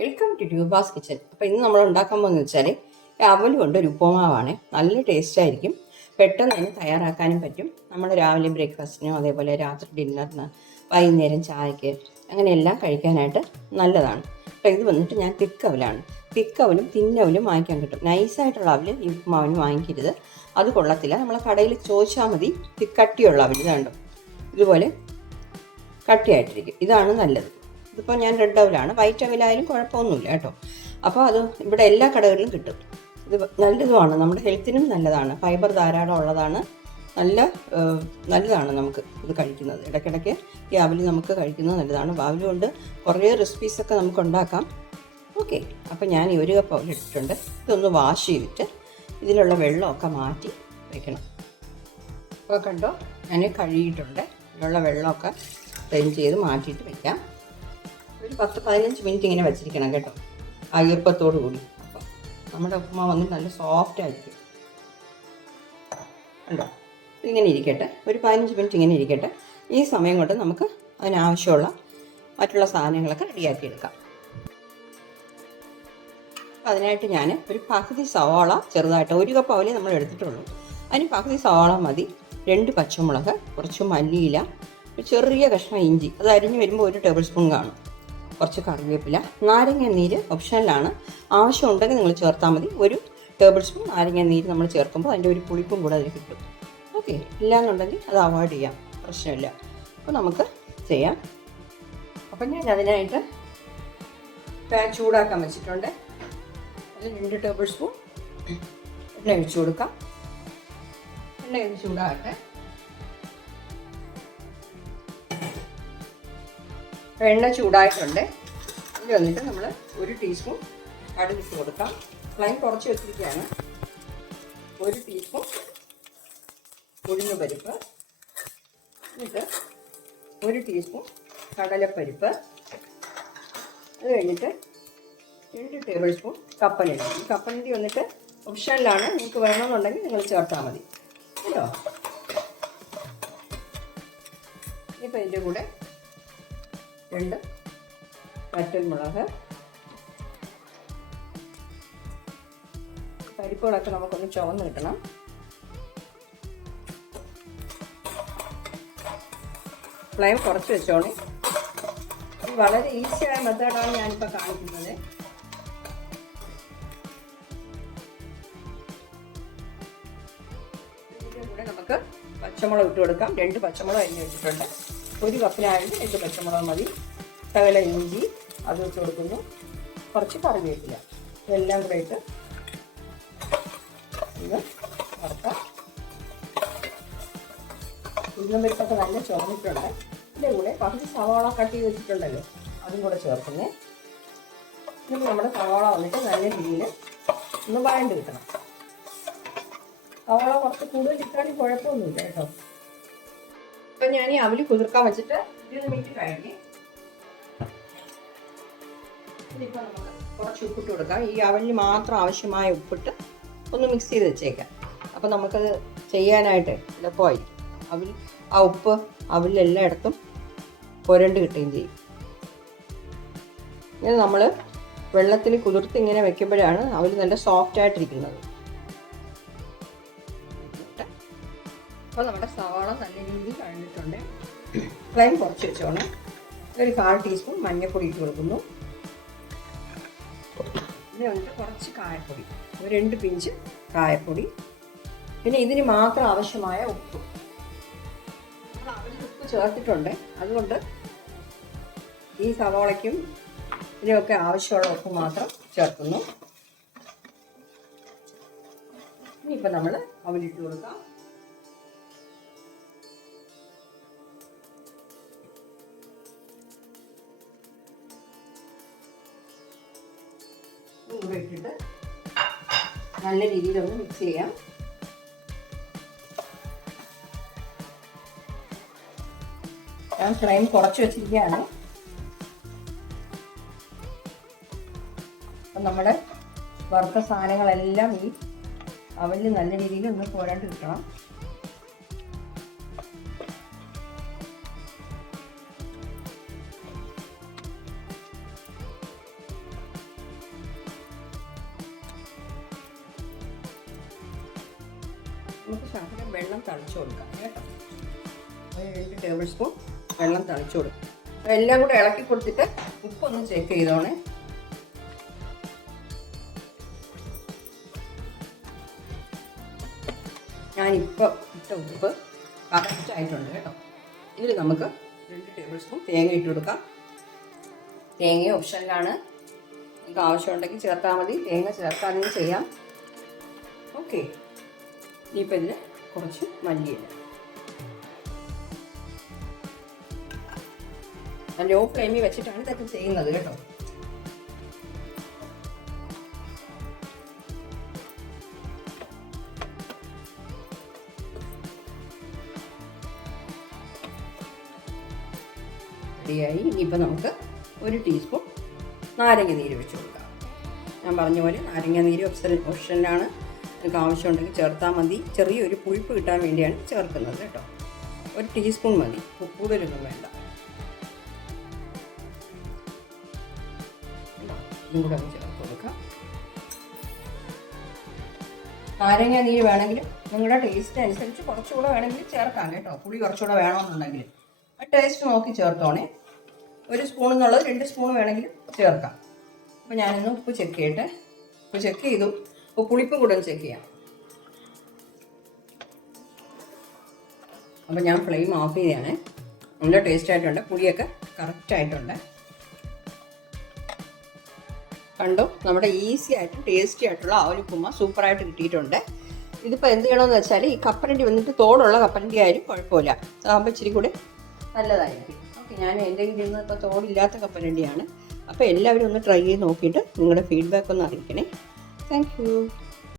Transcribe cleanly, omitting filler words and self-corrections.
Welcome to ട്യൂബാസ് kitchen. അപ്പോൾ ഇന്ന് നമ്മൾ ഉണ്ടാക്കാൻ പോകുന്നത് വെച്ചാൽ അവൽ കൊണ്ട് ഒരു ഉപ്പുമാവാണ്. നല്ല ടേസ്റ്റ് ആയിരിക്കും, പെട്ടെന്ന് തന്നെ തയ്യാറാക്കാനും പറ്റും. നമ്മൾ രാവിലെ ബ്രേക്ക്ഫാസ്റ്റിനോ അതേപോലെ രാത്രി ഡിന്നറിന് വൈകുന്നേരം ചായക്ക് അങ്ങനെയെല്ലാം കഴിക്കാനായിട്ട് നല്ലതാണ്. അപ്പോൾ ഇത് വന്നിട്ട് ഞാൻ തിക്കവലാണ്. തിക്കവലും തിന്നവലും വാങ്ങിക്കാൻ കിട്ടും. നൈസായിട്ടുള്ള അവൽ ഈ ഉപ്പുമാവിന് വാങ്ങിക്കരുത്, അത് കൊള്ളത്തില്ല. നമ്മൾ കടയിൽ ചോദിച്ചാൽ മതി. കട്ടിയുള്ള അവൽ ഇതാണ്ടോ, ഇതുപോലെ കട്ടിയായിട്ടിരിക്കും. ഇതാണ് നല്ലത്. ഇതിപ്പോൾ ഞാൻ റെഡ് അവലാണ്, വൈറ്റ് അവലായാലും കുഴപ്പമൊന്നുമില്ല കേട്ടോ. അപ്പോൾ അത് ഇവിടെ എല്ലാ കടകളിലും കിട്ടും. ഇത് നല്ലതുമാണ്, നമ്മുടെ ഹെൽത്തിനും നല്ലതാണ്, ഫൈബർ ധാരാളം ഉള്ളതാണ്. നല്ലതാണ് നമുക്ക് ഇത് കഴിക്കുന്നത്. ഇടയ്ക്കിടയ്ക്ക് ഈ അവൽ നമുക്ക് കഴിക്കുന്നത് നല്ലതാണ്. അവൽ കൊണ്ട് കുറേ റെസിപ്പീസൊക്കെ നമുക്ക് ഉണ്ടാക്കാം. ഓക്കെ, അപ്പോൾ ഞാൻ ഈ 1 കപ്പ് അവൽ എടുത്തിട്ടുണ്ട്. ഇതൊന്ന് വാഷ് ചെയ്തിട്ട് ഇതിലുള്ള വെള്ളമൊക്കെ മാറ്റി വയ്ക്കണം. അപ്പോൾ കണ്ടോ, ഞാൻ കഴുകിയിട്ടുണ്ട്. ഇതിലുള്ള വെള്ളമൊക്കെ ക്ലീൻ ചെയ്ത് മാറ്റിയിട്ട് വയ്ക്കാം. ഒരു 10-15 മിനിറ്റ് ഇങ്ങനെ വെച്ചിരിക്കണം കേട്ടോ, ആ ഈർപ്പത്തോടു കൂടി. അപ്പോൾ നമ്മുടെ ഉപ്പുമാവ് വന്നിട്ട് നല്ല സോഫ്റ്റ് ആയിരിക്കും. കണ്ടോ, ഇങ്ങനെ ഇരിക്കട്ടെ, ഒരു 15 മിനിറ്റ് ഇങ്ങനെ ഇരിക്കട്ടെ. ഈ സമയം കൊണ്ട് നമുക്ക് അതിനാവശ്യമുള്ള മറ്റുള്ള സാധനങ്ങളൊക്കെ റെഡിയാക്കി എടുക്കാം. അതിനായിട്ട് ഞാൻ ഒരു പകുതി സവാള ചെറുതായിട്ട്, 1 കപ്പ് അവലേ നമ്മൾ എടുത്തിട്ടുള്ളൂ, അതിന് പകുതി സവാള മതി. 2 പച്ചമുളക്, കുറച്ച് മല്ലിയില, ഒരു ചെറിയ കഷ്ണം ഇഞ്ചി, അത് അരിഞ്ഞ് വരുമ്പോൾ 1 ടേബിൾ സ്പൂൺ കാണും. കുറച്ച് കറിവേപ്പില, നാരങ്ങ നീര് ഓപ്ഷനിലാണ്, ആവശ്യമുണ്ടെങ്കിൽ നിങ്ങൾ ചേർത്താൽ മതി. 1 ടേബിൾ സ്പൂൺ നാരങ്ങ നീര് നമ്മൾ ചേർക്കുമ്പോൾ അതിൻ്റെ ഒരു പുളിപ്പും കൂടെ അതിൽ കിട്ടും. ഓക്കെ, ഇല്ലയെന്നുണ്ടെങ്കിൽ അത് അവോയ്ഡ് ചെയ്യാം, പ്രശ്നമില്ല. അപ്പോൾ നമുക്ക് ചെയ്യാം. അപ്പം ഞാൻ അതിനായിട്ട് പാൻ ചൂടാക്കാൻ വെച്ചിട്ടുണ്ട്. അതിൽ 2 ടേബിൾ സ്പൂൺ എണ്ണ ഒഴിച്ചു കൊടുക്കാം. എണ്ണ ഒന്ന് ചൂടാകട്ടെ. എണ്ണ ചൂടായിട്ടുണ്ട്. ഇതിൽ വന്നിട്ട് നമ്മൾ 1 ടീസ്പൂൺ കടുക് ഇട്ട് കൊടുക്കാം. ഫ്ലെയിം കുറച്ച് വെച്ചിരിക്കുകയാണ്. 1 ടീസ്പൂൺ ഉഴുന്ന് പരിപ്പ്, എന്നിട്ട് 1 ടീസ്പൂൺ കടലപ്പരിപ്പ്, അത് കഴിഞ്ഞിട്ട് 2 ടേബിൾ സ്പൂൺ കപ്പലണ്ടി. ഈ കപ്പലണ്ടി വന്നിട്ട് ഓപ്ഷനിലാണ്, നിങ്ങൾക്ക് വേണമെന്നുണ്ടെങ്കിൽ നിങ്ങൾ ചേർത്താൽ മതി കേട്ടോ. ഇപ്പം ഇതിൻ്റെ കൂടെ 2 വറ്റൽമുളക്. പരിപ്പുകളൊക്കെ നമുക്കൊന്ന് ചുവന്ന് കിട്ടണം. ഫ്ലെയിം കുറച്ച് വെച്ചോണേ. ഇത് വളരെ ഈസിയായ മെത്തേഡാണ് ഞാനിപ്പോൾ കാണിക്കുന്നത്. ഇതിൻ്റെ കൂടെ നമുക്ക് പച്ചമുളക് ഇട്ട് കൊടുക്കാം. 2 പച്ചമുളക് അരിഞ്ഞ് വെച്ചിട്ടുണ്ട്. 1 കപ്പിനായിട്ട് 2 പച്ചമുളക് മതി. ശകല ഇഞ്ചി അത് ഇട്ട് കൊടുക്കുന്നു. കുറച്ച് കറിവേപ്പില, ഇതെല്ലാം കൂടെ ഇട്ട് ഇത് വറുക്കാം. ഉഴുന്നുപരിപ്പൊക്കെ നല്ല ചുവന്നിട്ടുണ്ട്. ഇതിൻ്റെ കൂടെ പകുതി സവാള കട്ട് ചെയ്ത് വെച്ചിട്ടുണ്ടല്ലോ, അതും കൂടെ ചേർക്കുന്നേ. എന്നിട്ട് നമ്മുടെ സവാള വന്നിട്ട് നല്ല രീതിയിൽ ഒന്ന് വഴണ്ട് കിട്ടണം. സവാള കുറച്ച് കൂടുതൽ ഇട്ടാലും കുഴപ്പമൊന്നുമില്ല കേട്ടോ. അപ്പം ഞാൻ ഈ അവല് കുതിർക്കാൻ വെച്ചിട്ട് 20 മിനിറ്റ് കഴിഞ്ഞ് ഇതിപ്പോൾ നമുക്ക് കുറച്ച് ഉപ്പിട്ട് കൊടുക്കാം. ഈ അവലിന് മാത്രം ആവശ്യമായ ഉപ്പിട്ട് ഒന്ന് മിക്സ് ചെയ്ത് വെച്ചേക്കാം. അപ്പോൾ നമുക്കത് ചെയ്യാനായിട്ട് എളുപ്പമായിരിക്കും. ആ ഉപ്പ് അവലിലെല്ലായിടത്തും പുരണ്ട് കിട്ടുകയും ചെയ്യും. ഇങ്ങനെ നമ്മൾ വെള്ളത്തിൽ കുതിർത്ത് ഇങ്ങനെ വെക്കുമ്പോഴാണ് അവൽ നല്ല സോഫ്റ്റ് ആയിട്ടിരിക്കുന്നത്. അപ്പോൾ നമ്മുടെ സവാള നല്ല രീതിയിൽ കഴിഞ്ഞിട്ടുണ്ട്. ഫ്ലെയിം കുറച്ച് വെച്ചോണം. ഒരു 1/4 ടീസ്പൂൺ മഞ്ഞൾപ്പൊടി ഇട്ട് കൊടുക്കുന്നു. പിന്നെ വന്നിട്ട് കുറച്ച് കായപ്പൊടി, ഒരു 2 പിഞ്ച് കായപ്പൊടി. പിന്നെ ഇതിന് മാത്രം ആവശ്യമായ ഉപ്പ്. നമ്മൾ അവലിൽ ഉപ്പ് ചേർത്തിട്ടുണ്ട്, അതുകൊണ്ട് ഈ സവാളയ്ക്കും ഇതിനൊക്കെ ആവശ്യമുള്ള ഉപ്പ് മാത്രം ചേർക്കുന്നു. ഇനിയിപ്പോൾ നമ്മൾ അവലിട്ട് കൊടുക്കാം. കൂടെ ഇട്ടിട്ട് നല്ല രീതിയിലൊന്ന് മിക്സ് ചെയ്യാം. ഞാൻ ഫ്ലെയിം കുറച്ച് വെച്ചിരിക്കുകയാണ്. അപ്പം നമ്മുടെ വറുത്ത സാധനങ്ങളെല്ലാം ഈ അവലിൽ നല്ല രീതിയിൽ ഒന്ന് പുരണ്ട് കിട്ടണം. നമുക്ക് ശകലം വെള്ളം തളിച്ചു കൊടുക്കാം കേട്ടോ. ഒരു 2 ടേബിൾ സ്പൂൺ വെള്ളം തളിച്ചു കൊടുക്കും. എല്ലാം കൂടെ ഇളക്കി കൊടുത്തിട്ട് ഉപ്പൊന്ന് ചെക്ക് ചെയ്തോണേ. ഞാനിപ്പോൾ ഇട്ട ഉപ്പ് കറക്റ്റായിട്ടുണ്ട് കേട്ടോ. ഇതിൽ നമുക്ക് 2 ടേബിൾ സ്പൂൺ തേങ്ങ ഇട്ട് കൊടുക്കാം. തേങ്ങ ഓപ്ഷനിലാണ്, നിങ്ങൾക്ക് ആവശ്യമുണ്ടെങ്കിൽ ചേർത്താൽ മതി, തേങ്ങ ചേർക്കാതെയും ചെയ്യാം. ഓക്കെ, ഇനിയിപ്പോൾ ഇതിൽ കുറച്ച് മല്ലിയില. ലോ ഫ്ലെയിമിൽ വെച്ചിട്ടാണ് ഇതൊക്കെ ചെയ്യുന്നത് കേട്ടോ. റെഡിയായി. ഇനിയിപ്പോൾ നമുക്ക് 1 ടീസ്പൂൺ നാരങ്ങ നീര് വെച്ച് കൊടുക്കാം. ഞാൻ പറഞ്ഞ പോലെ നാരങ്ങ നീര് ഓപ്ഷനിലാണ്, നിങ്ങൾക്ക് ആവശ്യമുണ്ടെങ്കിൽ ചേർത്താൽ മതി. ചെറിയൊരു പുളിപ്പ് കിട്ടാൻ വേണ്ടിയാണ് ചേർക്കുന്നത് കേട്ടോ. 1 ടീസ്പൂൺ മതി, കൂടുതലൊന്നും വേണ്ട. ഇതും കൂടെ ഒന്ന് ചേർത്ത് കൊടുക്കാം. നാരങ്ങ നീര് വേണമെങ്കിലും നിങ്ങളുടെ ടേസ്റ്റ് അനുസരിച്ച് കുറച്ചുകൂടെ വേണമെങ്കിൽ ചേർക്കാം കേട്ടോ. പുളി കുറച്ചുകൂടെ വേണമെന്നുണ്ടെങ്കിൽ ടേസ്റ്റ് നോക്കി ചേർത്തോണേ. 1 സ്പൂൺ എന്നുള്ളത് 2 സ്പൂൺ വേണമെങ്കിലും ചേർക്കാം. അപ്പോൾ ഞാനിന്ന് ഉപ്പ് ചെക്ക് ചെയ്യട്ടെ. ഉപ്പ് ചെക്ക് ചെയ്തു. അപ്പോൾ പുളിപ്പും കൂടെ ഒന്ന് ചെക്ക് ചെയ്യാം. അപ്പോൾ ഞാൻ ഫ്ലെയിം ഓഫ് ചെയ്തതാണ്. നല്ല ടേസ്റ്റ് ആയിട്ടുണ്ട്, പുളിയൊക്കെ കറക്റ്റായിട്ടുണ്ട്. കണ്ടോ, നമ്മുടെ ഈസി ആയിട്ട് ടേസ്റ്റി ആയിട്ടുള്ള അവലുപ്പുമ സൂപ്പറായിട്ട് കിട്ടിയിട്ടുണ്ട്. ഇതിപ്പോൾ എന്ത് ചെയ്യണമെന്ന് വെച്ചാൽ, ഈ കപ്പലണ്ടി വന്നിട്ട് തോടുള്ള കപ്പലണ്ടി ആയാലും കുഴപ്പമില്ല, അതാകുമ്പോൾ ഇച്ചിരി കൂടി നല്ലതായിരിക്കും. ഓക്കെ, ഞാൻ എൻ്റെ കയ്യിൽ നിന്ന് ഇപ്പോൾ തോടില്ലാത്ത കപ്പലണ്ടിയാണ്. അപ്പോൾ എല്ലാവരും ഒന്ന് ട്രൈ ചെയ്ത് നോക്കിയിട്ട് നിങ്ങളുടെ ഫീഡ്ബാക്ക് ഒന്ന് അറിയിക്കണേ. Thank you.